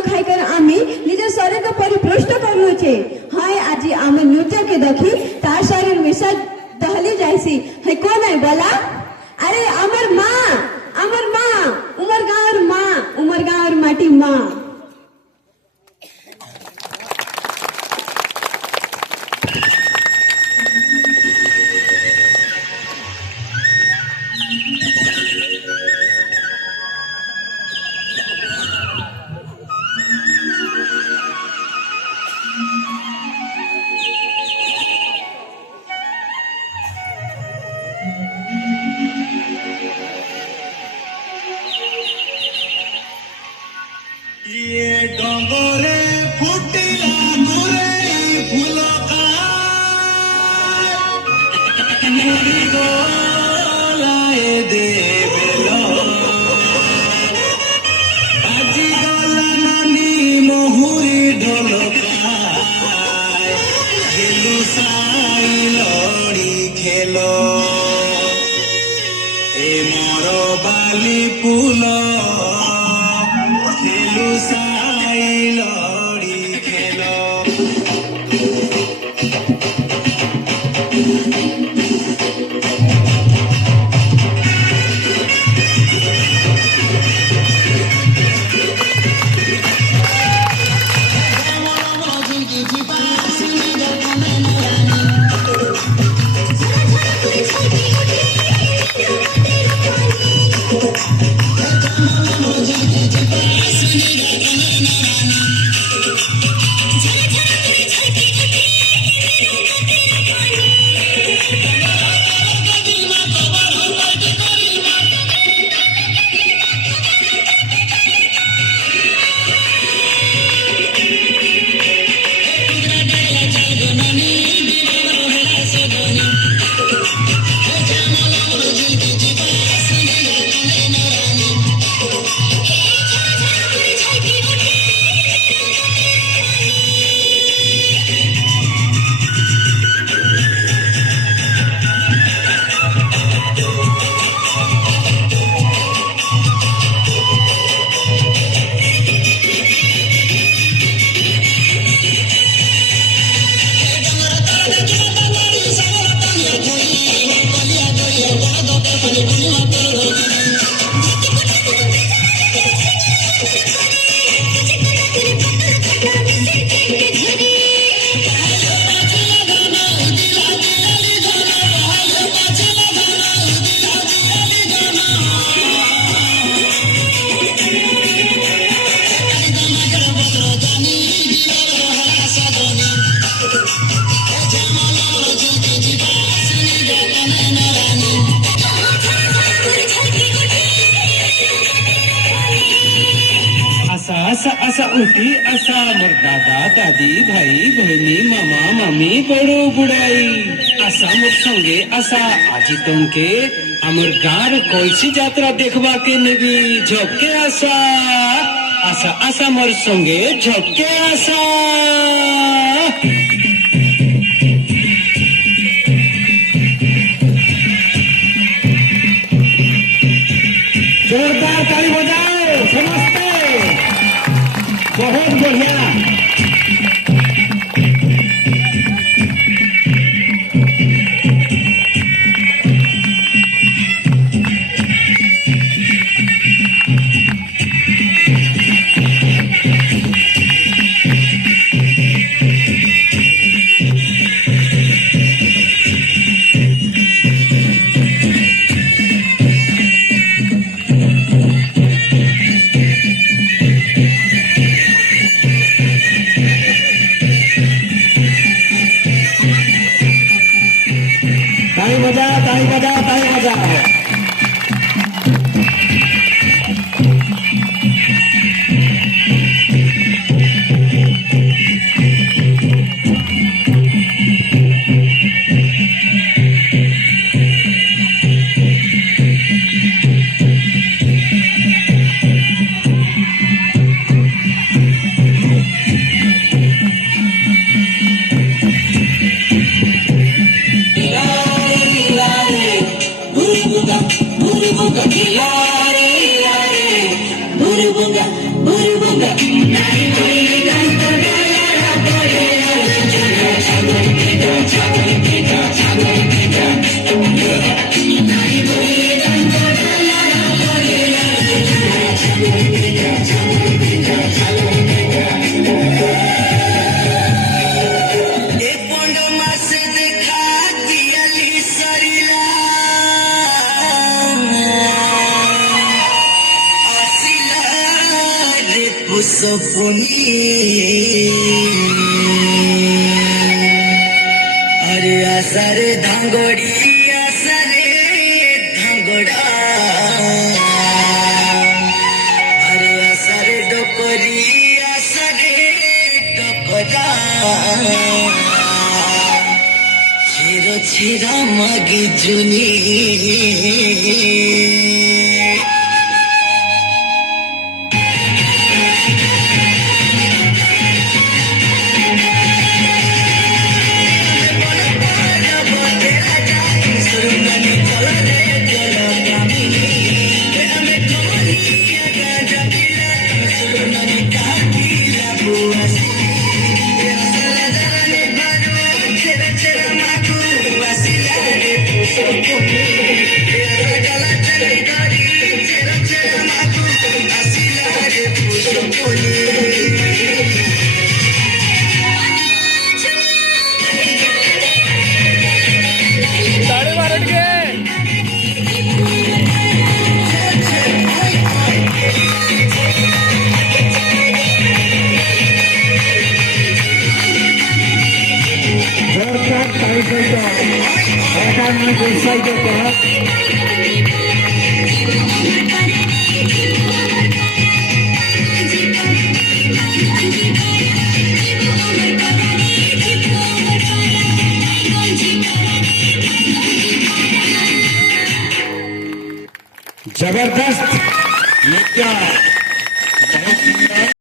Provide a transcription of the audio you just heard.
खाइकर आमी निज शरीर को परिपुष्ट करनु छे। हाय आज आम नृत्य के देखी तार शरीर में सब दहली जाइसी है कौन है बोला? अरे अमर माँ उमर गाँव और माटी माँ। ये डोंगरे फुटिला गुरे फुलका मुड़ी गोलाए देवेलो आजी गला नानी मोहुरी ढोलका खेलु साई लड़ी खेलो ए मोरो बाली पुलो साई लड़ी खेलो। असा उठी असा मोर दादा दादी भाई बहनी मामा मामी बड़ो बुढ़ाई असा मोर संगे असा आज तुमके आमर गाँव कैसी यात्रा देखवा के नेबी झपके आसा आसा आसा मोर संगे झपके आसा। जोरदार ताली बजाओ समझते बहुत बढ़िया। সপনি আরে আসারে ধাঙ্গড়ি আসারে ধাঙ্গড়া আরে আসারে ডকরি আসারে ডকরা ছেড়ো ছেড়া মাগে জুনি जबरदस्त नृत्य बहुत सुंदर